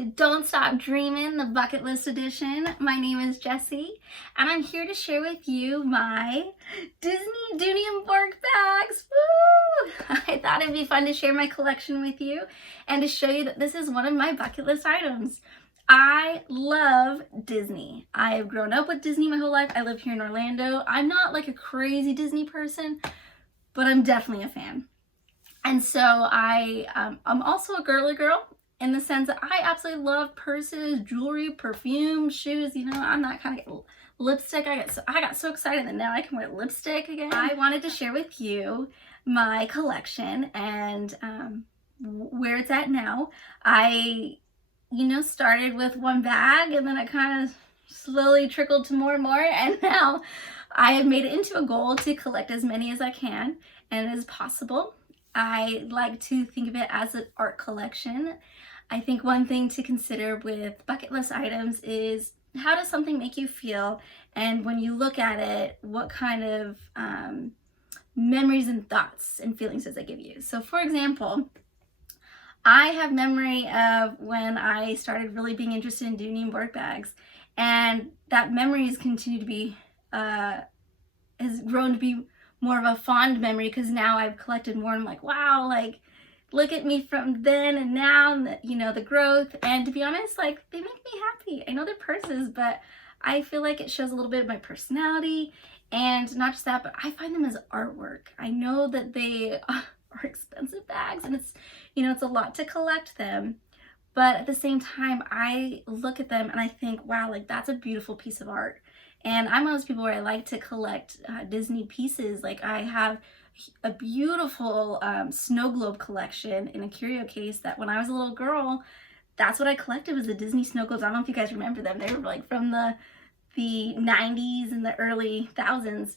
to Don't Stop Dreaming, the bucket list edition. My name is Jessie, and I'm here to share with you my Disney, Dooney, and Bourke bags. Woo! I thought it'd be fun to share my collection with you and to show you that this is one of my bucket list items. I love Disney. I have grown up with Disney my whole life. I live here in Orlando. I'm not like a crazy Disney person, but I'm definitely a fan. And so I'm also a girly girl in the sense that I absolutely love purses, jewelry, perfume, shoes. You know, I'm that kind of lipstick. I got so excited that now I can wear lipstick again. I wanted to share with you my collection and where it's at now. I started with one bag and then I kind of slowly trickled to more and more, and now I have made it into a goal to collect as many as I can and as possible. I like to think of it as an art collection. I think one thing to consider with bucket list items is how does something make you feel, and when you look at it, what kind of memories and thoughts and feelings does it give you? So for example, I have memory of when I started really being interested in Dooney and Bourke bags, and that memory has continued to be, has grown to be more of a fond memory because now I've collected more and I'm like, wow, like look at me from then and now, and the growth. And to be honest, like they make me happy. I know they're purses, but I feel like it shows a little bit of my personality. And not just that, but I find them as artwork. I know that they are expensive bags and it's a lot to collect them, but at the same time I look at them and I think, wow, like that's a beautiful piece of art. And I'm one of those people where I like to collect Disney pieces. Like I have a beautiful snow globe collection in a curio case that when I was a little girl, that's what I collected, was the Disney snow globes. I don't know if you guys remember them. They were like from the 90s and the early thousands.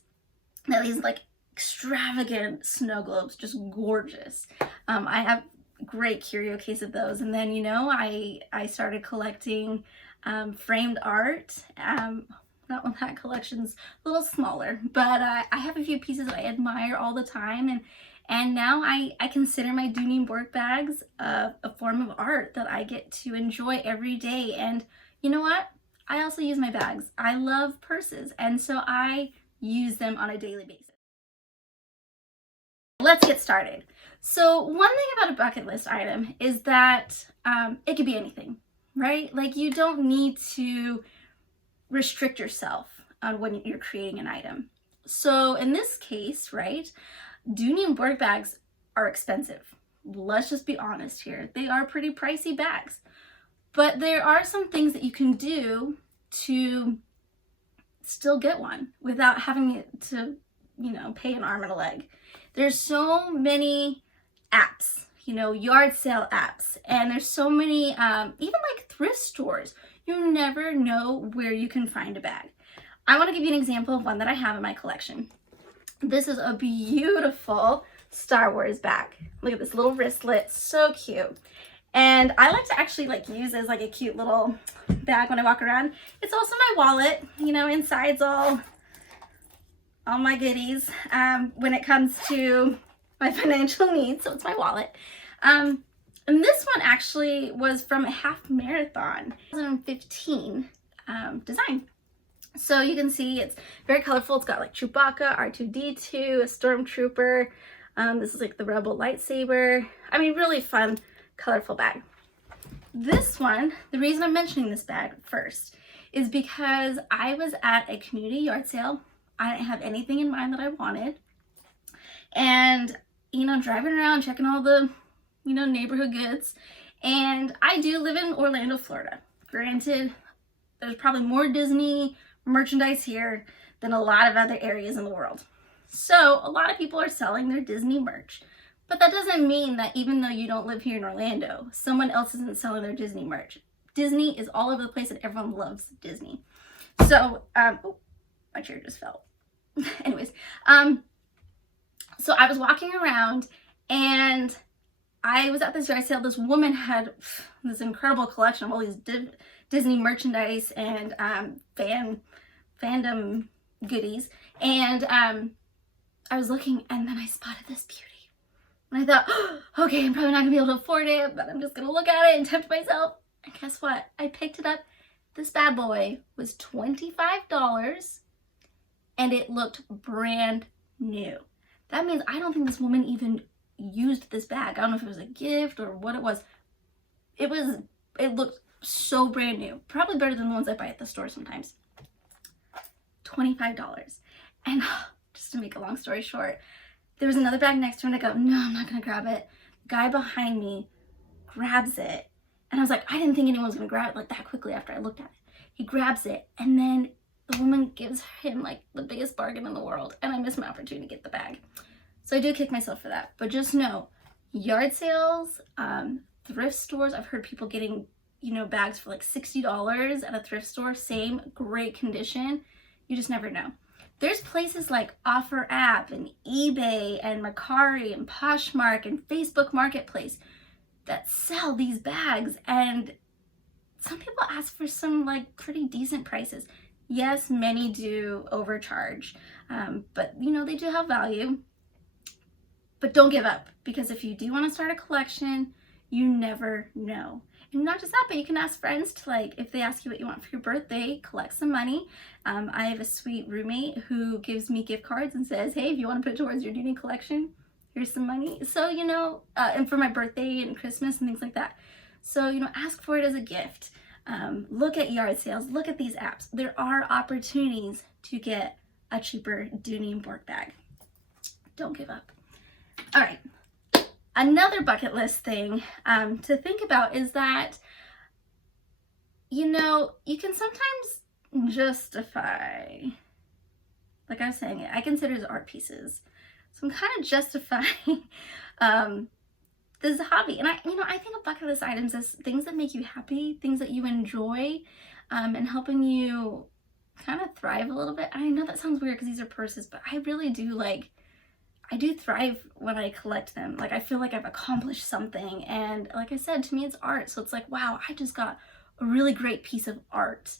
These like extravagant snow globes, just gorgeous. I have a great curio case of those. And then, I started collecting framed art. That collection's a little smaller, but I have a few pieces that I admire all the time, and now I consider my Dooney and Bourke bags a form of art that I get to enjoy every day. And you know what? I also use my bags. I love purses, and so I use them on a daily basis. Let's get started. So one thing about a bucket list item is that it could be anything, right? Like you don't need to restrict yourself on when you're creating an item. So in this case, right, Dooney and Bourke bags are expensive. Let's just be honest here. They are pretty pricey bags, but there are some things that you can do to still get one without having to, pay an arm and a leg. There's so many apps, yard sale apps, and there's so many, even like thrift stores. You never know where you can find a bag. I want to give you an example of one that I have in my collection. This is a beautiful Star Wars bag. Look at this little wristlet, so cute. And I like to actually use it as a cute little bag when I walk around. It's also my wallet, inside's all my goodies when it comes to my financial needs, so it's my wallet. And this one actually was from a half marathon 2015 design. So you can see it's very colorful. It's got like Chewbacca, R2-D2, a stormtrooper. This is like the Rebel lightsaber. I mean, really fun, colorful bag. This one, the reason I'm mentioning this bag first is because I was at a community yard sale. I didn't have anything in mind that I wanted. And, driving around, checking all the neighborhood goods. And I do live in Orlando, Florida. Granted, there's probably more Disney merchandise here than a lot of other areas in the world. So a lot of people are selling their Disney merch. But that doesn't mean that even though you don't live here in Orlando, someone else isn't selling their Disney merch. Disney is all over the place and everyone loves Disney. So, oh, my chair just fell. Anyways, so I was walking around and I was at this yard sale. This woman had this incredible collection of all these Disney merchandise and fandom goodies. And I was looking, and then I spotted this beauty. And I thought, oh, okay, I'm probably not gonna be able to afford it, but I'm just gonna look at it and tempt myself. And guess what? I picked it up. This bad boy was $25 and it looked brand new. That means I don't think this woman even used this bag. I don't know if it was a gift or what it was. It looked so brand new. Probably better than the ones I buy at the store sometimes. $25. And just to make a long story short, there was another bag next to her and I go, no, I'm not gonna grab it. The guy behind me grabs it. And I was like, I didn't think anyone was gonna grab it like that quickly after I looked at it. He grabs it and then the woman gives him like the biggest bargain in the world and I missed my opportunity to get the bag. So I do kick myself for that. But just know, yard sales, thrift stores, I've heard people getting, you know, bags for like $60 at a thrift store, same, great condition. You just never know. There's places like Offer App and eBay and Mercari and Poshmark and Facebook Marketplace that sell these bags, and some people ask for some like pretty decent prices. Yes, many do overcharge, but you know, they do have value. But don't give up, because if you do want to start a collection, you never know. And not just that, but you can ask friends to, like, if they ask you what you want for your birthday, collect some money. I have a sweet roommate who gives me gift cards and says, hey, if you want to put it towards your Dooney collection, here's some money. So, you know, and for my birthday and Christmas and things like that. So, you know, ask for it as a gift. Look at yard sales, look at these apps. There are opportunities to get a cheaper Dooney and Bourke bag. Don't give up. All right. Another bucket list thing to think about is that, you know, you can sometimes justify, like I was saying, I consider it art pieces. So I'm kind of justifying this hobby. And I think of bucket list items as things that make you happy, things that you enjoy, and helping you kind of thrive a little bit. I know that sounds weird because these are purses, but I really do I do thrive when I collect them. Like, I feel like I've accomplished something. And like I said, to me, it's art. So it's like, wow, I just got a really great piece of art.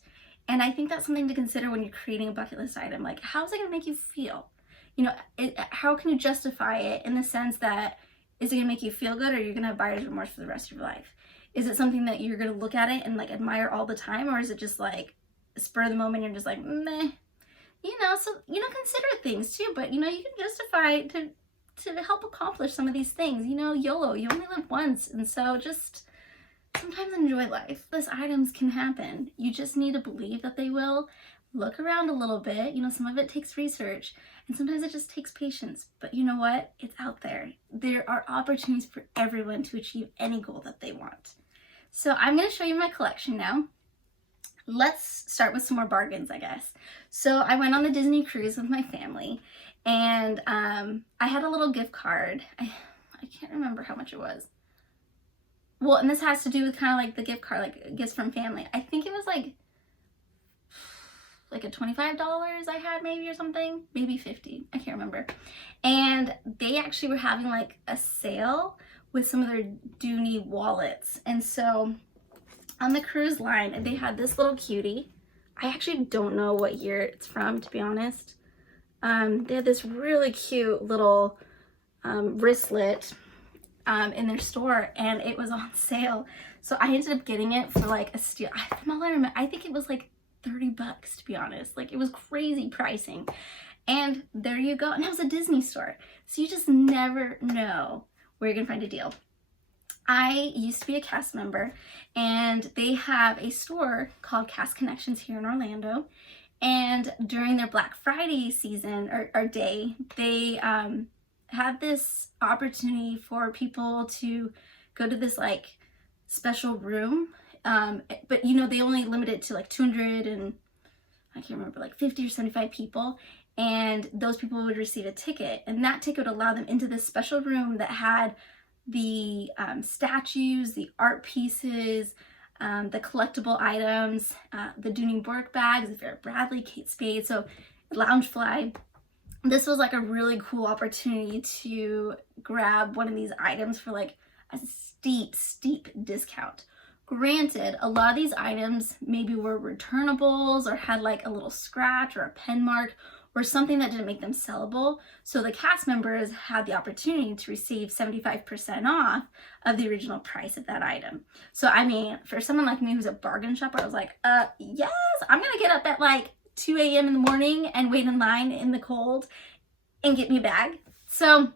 And I think that's something to consider when you're creating a bucket list item. Like, how's it gonna make you feel? You know, how can you justify it in the sense that, is it gonna make you feel good, or you're gonna have buyer's remorse for the rest of your life? Is it something that you're gonna look at it and like admire all the time? Or is it just like spur of the moment, you're just like, meh? You know, so, you know, consider things too, but, you know, you can justify to help accomplish some of these things. You know, YOLO, you only live once, and so just sometimes enjoy life. These items can happen. You just need to believe that they will. Look around a little bit. You know, some of it takes research, and sometimes it just takes patience. But you know what? It's out there. There are opportunities for everyone to achieve any goal that they want. So I'm going to show you my collection now. Let's start with some more bargains, I guess. So I went on the Disney cruise with my family, and I had a little gift card. I can't remember how much it was. Well, and this has to do with kind of like the gift card, like gifts from family. I think it was like a $25 I had, maybe, or something, maybe 50. I can't remember. And they actually were having like a sale with some of their Dooney wallets, and so on the cruise line, they had this little cutie. I actually don't know what year it's from, to be honest. They had this really cute little wristlet in their store, and it was on sale. So I ended up getting it for like a steal. From all I remember, I think it was like $30, to be honest. Like, it was crazy pricing. And there you go. And that was a Disney store. So you just never know where you're gonna find a deal. I used to be a cast member, and they have a store called Cast Connections here in Orlando. And during their Black Friday season or day, they had this opportunity for people to go to this like special room. But you know, they only limited it to like 200 and I can't remember, like 50 or 75 people. And those people would receive a ticket, and that ticket would allow them into this special room that had the statues, the art pieces, the collectible items, the Dooney Bourke bags, the Vera Bradley, Kate Spade, so Loungefly. This was like a really cool opportunity to grab one of these items for like a steep discount. Granted, a lot of these items maybe were returnables or had like a little scratch or a pen mark, or something that didn't make them sellable. So the cast members had the opportunity to receive 75% off of the original price of that item. So I mean, for someone like me who's a bargain shopper, I was like, yes, I'm gonna get up at like 2 a.m. in the morning and wait in line in the cold and get me a bag. So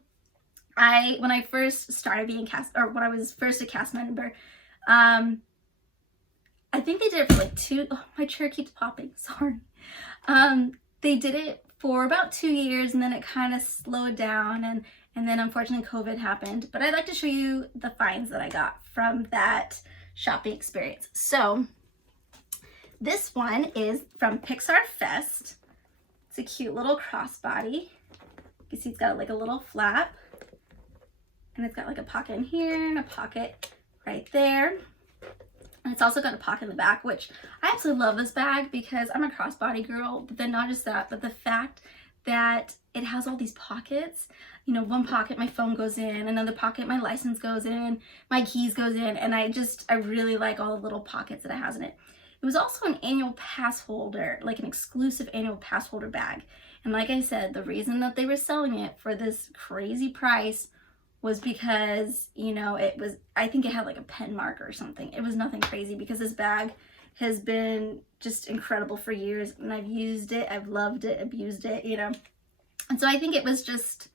when I first started being when I was first a cast member, I think they did it for like my chair keeps popping, sorry. They did it for about 2 years, and then it kind of slowed down, and then unfortunately COVID happened. But I'd like to show you the finds that I got from that shopping experience. So this one is from Pixar Fest. It's a cute little crossbody. You can see it's got like a little flap, and it's got like a pocket in here and a pocket right there. And it's also got a pocket in the back, which I absolutely love this bag because I'm a crossbody girl. But then not just that, but the fact that it has all these pockets. You know, one pocket my phone goes in, another pocket my license goes in, my keys goes in, and I really like all the little pockets that it has in it. It was also an annual pass holder, like an exclusive annual pass holder bag. And like I said, the reason that they were selling it for this crazy price was because, you know, I think it had like a pen mark or something. It was nothing crazy because this bag has been just incredible for years, and I've used it, I've loved it, abused it, you know. And so I think it was just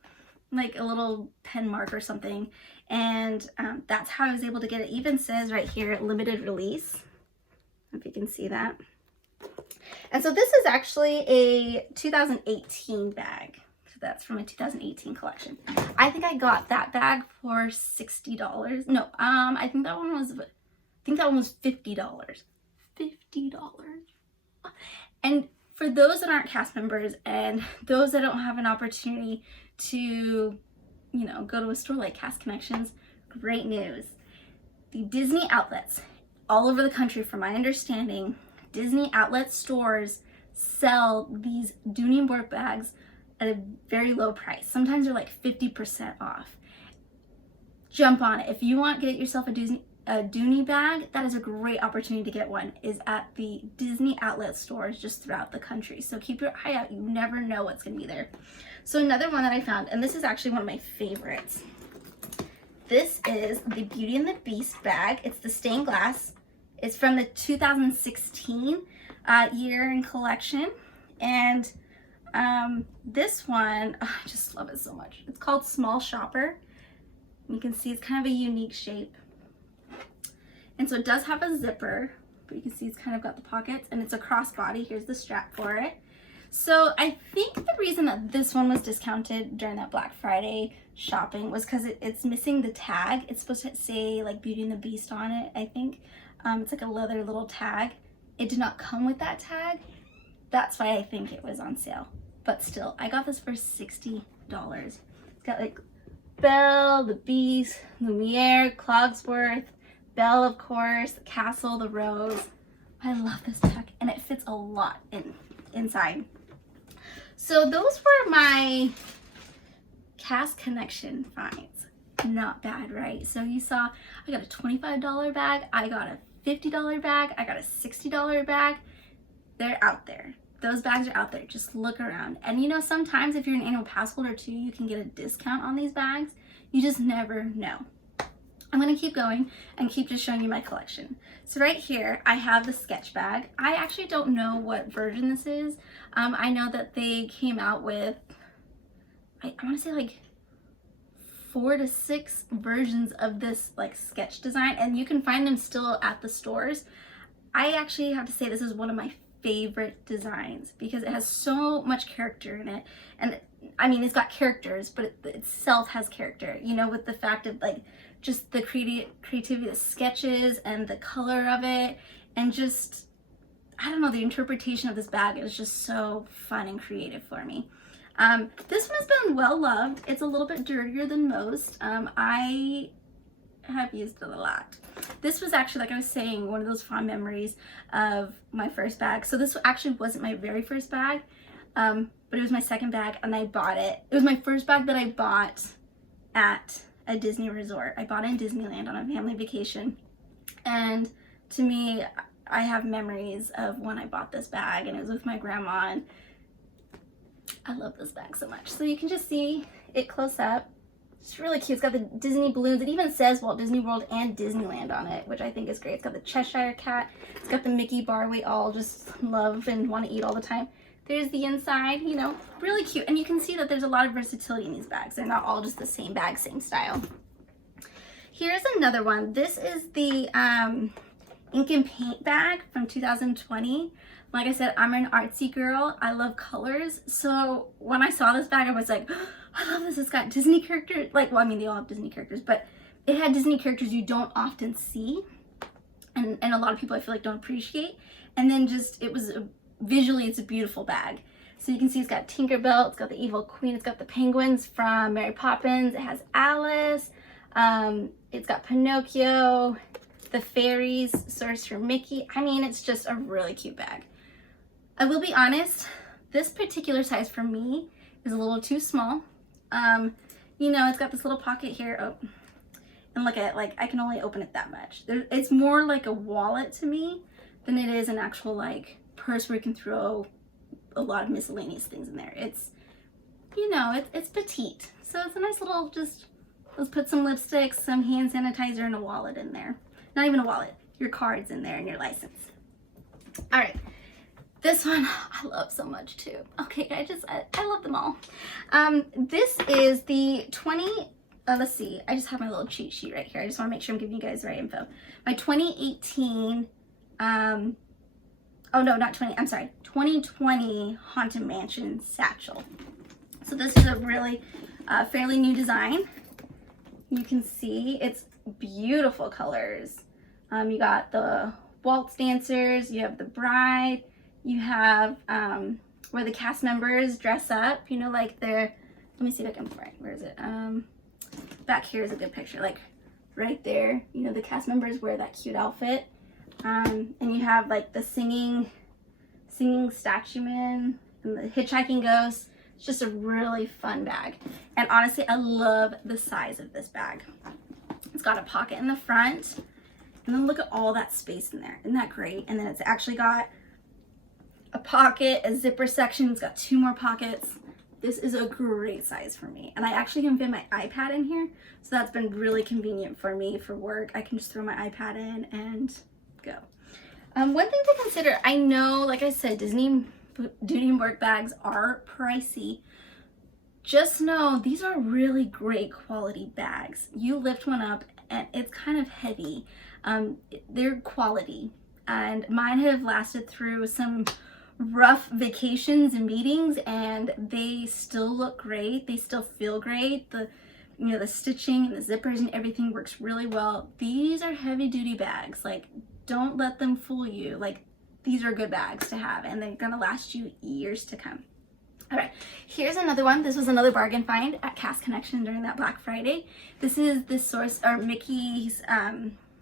like a little pen mark or something, and that's how I was able to get it. It even says right here, limited release, if you can see that. And so this is actually a 2018 bag. That's from a 2018 collection. I think I got that bag for $60. No, I think that one was $50. $50. And for those that aren't cast members and those that don't have an opportunity to, you know, go to a store like Cast Connections, great news. The Disney outlets all over the country, from my understanding, Disney outlet stores sell these Dooney and Bourke bags at a very low price. Sometimes they're like 50% off. Jump on it. If you want to get yourself a Dooney bag, that is a great opportunity to get one, is at the Disney outlet stores just throughout the country. So keep your eye out. You never know what's going to be there. So another one that I found, and this is actually one of my favorites. This is the Beauty and the Beast bag. It's the stained glass. It's from the 2016 year in collection. And this one, I just love it so much. It's called Small Shopper. You can see it's kind of a unique shape. And so it does have a zipper, but you can see it's kind of got the pockets, and it's a crossbody. Here's the strap for it. So I think the reason that this one was discounted during that Black Friday shopping was because it's missing the tag. It's supposed to say like Beauty and the Beast on it, I think. It's like a leather little tag. It did not come with that tag. That's why I think it was on sale. But still, I got this for $60. It's got like Belle, the Beast, Lumiere, Cogsworth, Belle, of course, the Castle, the Rose. I love this bag, and it fits a lot inside. So those were my Cast Connection finds. Not bad, right? So you saw I got a $25 bag, I got a $50 bag, I got a $60 bag. They're out there. Those bags are out there. Just look around. And you know, sometimes if you're an annual pass holder too, you can get a discount on these bags. You just never know. I'm going to keep going and keep just showing you my collection. So right here, I have the sketch bag. I actually don't know what version this is. I know that they came out with, I want to say like 4 to 6 versions of this like sketch design, and you can find them still at the stores. I actually have to say this is one of my favorite designs because it has so much character in it. And I mean, it's got characters, but it itself has character, you know, with the fact of like just the creativity of the sketches and the color of it, and just, I don't know, the interpretation of this bag is just so fun and creative for me. This one has been well loved. It's a little bit dirtier than most. I have used it a lot. This was actually, like I was saying, one of those fond memories of my first bag. So this actually wasn't my very first bag, but it was my second bag, and I bought it. It was my first bag that I bought at a Disney resort. I bought it in Disneyland on a family vacation, and to me, I have memories of when I bought this bag, and it was with my grandma, and I love this bag so much. So you can just see it close up. It's really cute. It's got the Disney balloons. It even says Walt Disney World and Disneyland on it, which I think is great. It's got the Cheshire Cat. It's got the Mickey bar we all just love and want to eat all the time. There's the inside, you know, really cute. And you can see that there's a lot of versatility in these bags. They're not all just the same bag, same style. Here's another one. This is the ink and paint bag from 2020. Like I said, I'm an artsy girl. I love colors. So when I saw this bag, I was like, oh, I love this. It's got Disney characters. Like, well, I mean, they all have Disney characters, but it had Disney characters you don't often see. And a lot of people I feel like don't appreciate. And then just, it was, visually, it's a beautiful bag. So you can see it's got Tinkerbell, it's got the Evil Queen, it's got the penguins from Mary Poppins, it has Alice, it's got Pinocchio, the fairies, Sorcerer Mickey. I mean, it's just a really cute bag. I will be honest, this particular size for me is a little too small. You know, it's got this little pocket here. Oh, and look at it, like I can only open it that much. It's more like a wallet to me than it is an actual like purse where you can throw a lot of miscellaneous things in there. It's, you know, it's petite. So it's a nice little, just, let's put some lipstick, some hand sanitizer, and a wallet in there. Not even a wallet, your cards in there and your license. All right. This one I love so much too. Okay, I love them all. This is the let's see, I just have my little cheat sheet right here. I just want to make sure I'm giving you guys the right info. My 2018, oh no, not 20, I'm sorry, 2020 Haunted Mansion satchel. So this is a really fairly new design. You can see it's beautiful colors. You got the waltz dancers, you have the bride, you have where the cast members dress up, you know, like they're, let me see if I can find, where is it? Back here is a good picture, like right there, you know, the cast members wear that cute outfit. And you have like the singing statue man and the hitchhiking ghost. It's just a really fun bag. And honestly, I love the size of this bag. It's got a pocket in the front, and then look at all that space in there. Isn't that great? And then it's actually got a pocket, a zipper section. It's got 2 more pockets. This is a great size for me. And I actually can fit my iPad in here. So that's been really convenient for me for work. I can just throw my iPad in and go. One thing to consider, I know, like I said, Dooney and Bourke bags are pricey. Just know these are really great quality bags. You lift one up and it's kind of heavy. They're quality. And mine have lasted through some rough vacations and meetings, and they still look great. They still feel great. The, you know, the stitching and the zippers and everything works really well. These are heavy duty bags. Like, don't let them fool you. Like, these are good bags to have, and they're gonna last you years to come. All right, here's another one. This was another bargain find at Cast Connection during that Black Friday. This is the Mickey's,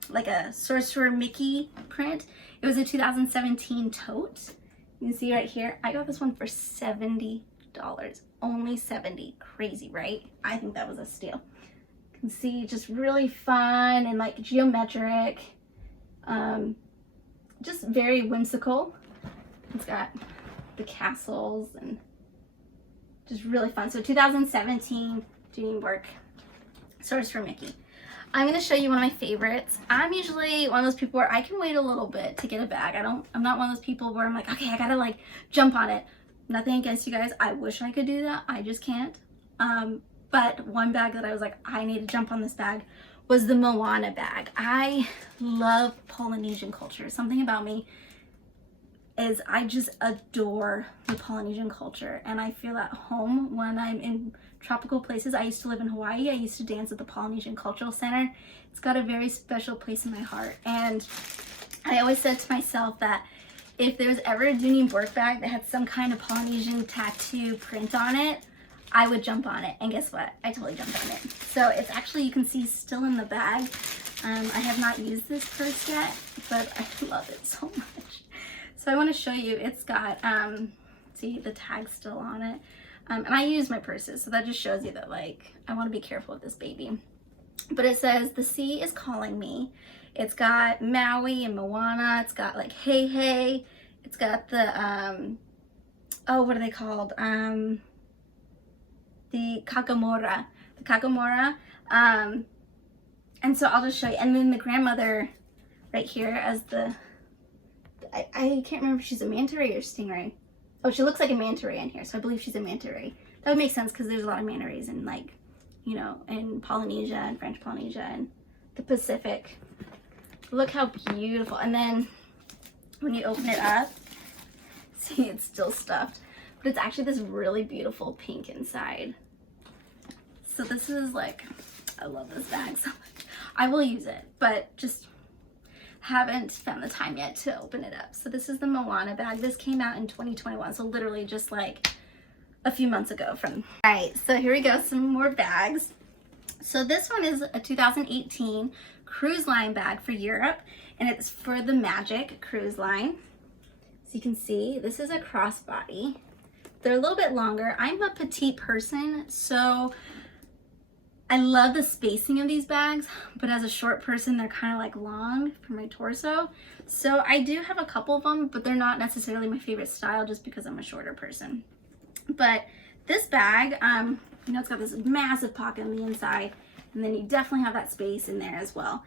like a Sorcerer Mickey print. It was a 2017 tote. You can see right here, I got this one for $70. Only $70. Crazy, right? I think that was a steal. You can see just really fun and like geometric. Just very whimsical. It's got the castles and just really fun. So 2017 Dooney and Bourke Sorcerer Mickey. I'm going to show you one of my favorites. I'm usually one of those people where I can wait a little bit to get a bag. I'm not one of those people where I'm like, okay, I gotta like jump on it. Nothing against you guys. I wish I could do that. I just can't. But one bag that I was like, I need to jump on this bag was the Moana bag. I love Polynesian culture. Something about me is I just adore the Polynesian culture, and I feel at home when I'm in tropical places. I used to live in Hawaii. I used to dance at the Polynesian Cultural Center. It's got a very special place in my heart, and I always said to myself that if there's ever a Dooney and Bourke bag that had some kind of Polynesian tattoo print on it, I would jump on it. And guess what? I totally jumped on it. So it's actually, you can see, still in the bag. I have not used this purse yet, but I love it so much. So I want to show you, it's got, see the tag's still on it. And I use my purses, so that just shows you that, like, I want to be careful with this baby. But it says, the sea is calling me. It's got Maui and Moana. It's got, like, hey, hey. It's got the oh, what are they called? The Kakamora. The Kakamora. And so I'll just show you. And then the grandmother right here as the, I can't remember if she's a manta ray or stingray. Oh, she looks like a manta ray in here, so I believe she's a manta ray. That would make sense because there's a lot of manta rays in, like, you know, in Polynesia and French Polynesia and the Pacific. Look how beautiful. And then when you open it up, see, it's still stuffed, but it's actually this really beautiful pink inside. So this is like, I love this bag so much. I will use it, but just haven't found the time yet to open it up. So this is the Moana bag. This came out in 2021, so literally just like a few months ago from. All right, so here we go, some more bags. So this one is a 2018 cruise line bag for Europe, and it's for the Magic cruise line. So you can see, this is a crossbody. They're a little bit longer. I'm a petite person, so I love the spacing of these bags, but as a short person, they're kind of like long for my torso. So I do have a couple of them, but they're not necessarily my favorite style just because I'm a shorter person. But this bag, you know, it's got this massive pocket on the inside, and then you definitely have that space in there as well.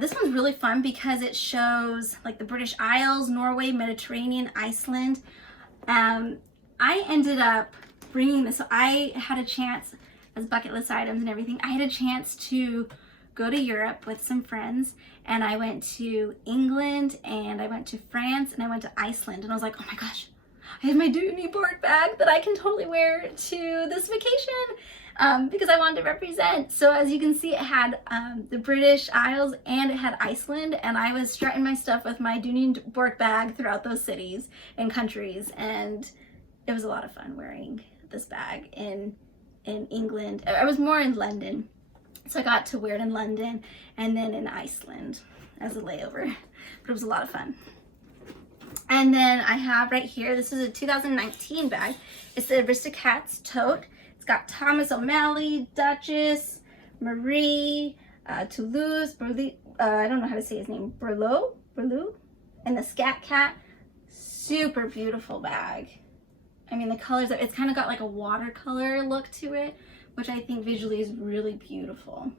This one's really fun because it shows like the British Isles, Norway, Mediterranean, Iceland. I ended up bringing this, so I had a chance, as bucket list items and everything, I had a chance to go to Europe with some friends, and I went to England, and I went to France, and I went to Iceland, and I was like, oh my gosh, I have my Dooney Bourke bag that I can totally wear to this vacation because I wanted to represent. So as you can see, it had the British Isles and it had Iceland, and I was strutting my stuff with my Dooney Bourke bag throughout those cities and countries, and it was a lot of fun wearing this bag in England. I was more in London, so I got to wear it in London and then in Iceland as a layover, but it was a lot of fun. And then I have right here, this is a 2019 bag. It's the Aristocats tote. It's got Thomas O'Malley, Duchess, Marie, Toulouse, I don't know how to say his name, Berlot, and the Scat Cat. Super beautiful bag. I mean, the colors, it's kind of got like a watercolor look to it, which I think visually is really beautiful.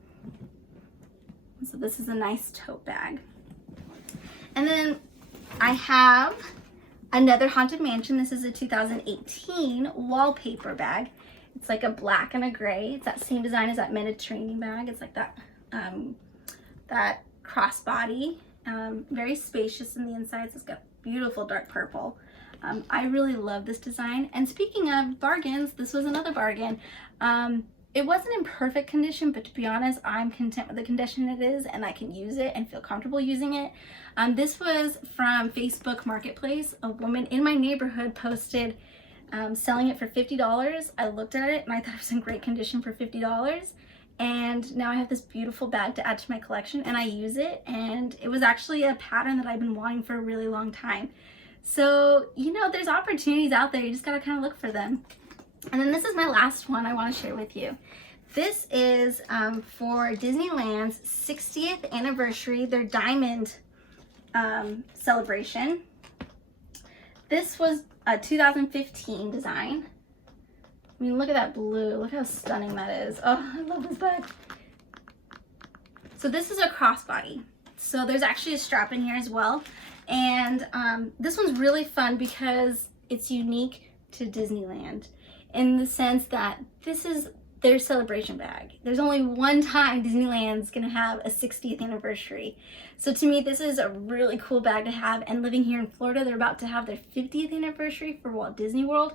So this is a nice tote bag. And then I have another Haunted Mansion. This is a 2018 wallpaper bag. It's like a black and a gray. It's that same design as that Mediterranean bag. It's like that, that crossbody. Very spacious in the insides. It's got beautiful dark purple. I really love this design. And speaking of bargains, this was another bargain. It wasn't in perfect condition, but to be honest, I'm content with the condition it is, and I can use it and feel comfortable using it. This was from Facebook Marketplace. A woman in my neighborhood posted selling it for $50. I looked at it and I thought it was in great condition for $50. And now I have this beautiful bag to add to my collection, and I use it. And it was actually a pattern that I've been wanting for a really long time. So, you know, there's opportunities out there. You just gotta kind of look for them. And then this is my last one I want to share with you. This is for Disneyland's 60th anniversary, their diamond celebration. This was a 2015 design. I mean, look at that blue. Look how stunning that is. Oh, I love this bag. So this is a crossbody. So there's actually a strap in here as well. And this one's really fun because it's unique to Disneyland in the sense that this is their celebration bag. There's only one time Disneyland's gonna have a 60th anniversary. So to me, this is a really cool bag to have. And living here in Florida, they're about to have their 50th anniversary for Walt Disney World.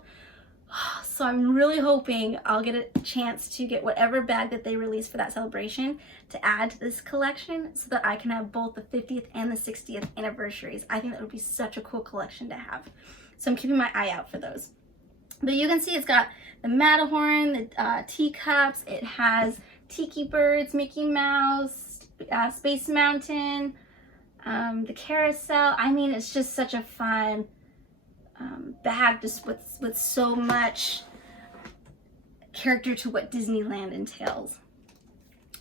So I'm really hoping I'll get a chance to get whatever bag that they release for that celebration to add to this collection so that I can have both the 50th and the 60th anniversaries. I think that would be such a cool collection to have. So I'm keeping my eye out for those. But you can see it's got the Matterhorn, the teacups, it has Tiki Birds, Mickey Mouse, Space Mountain, the carousel. I mean, it's just such a fun bag, just with so much character to what Disneyland entails.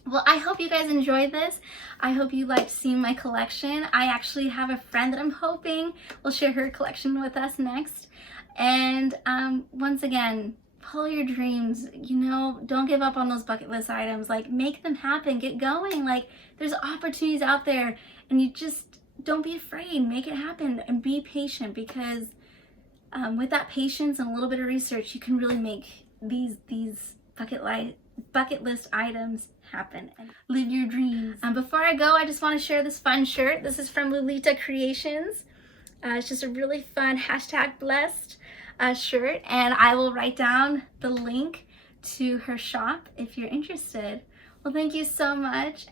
Well, I hope you guys enjoyed this. I hope you liked seeing my collection. I actually have a friend that I'm hoping will share her collection with us next. And once again, follow your dreams. You know, don't give up on those bucket list items. Like, make them happen. Get going. Like, there's opportunities out there, and you just don't be afraid. Make it happen and be patient, because with that patience and a little bit of research, you can really make these bucket list items happen and live your dreams. Before I go, I just want to share this fun shirt. This is from Lolita Creations. It's just a really fun #blessed shirt, and I will write down the link to her shop if you're interested. Well, thank you so much.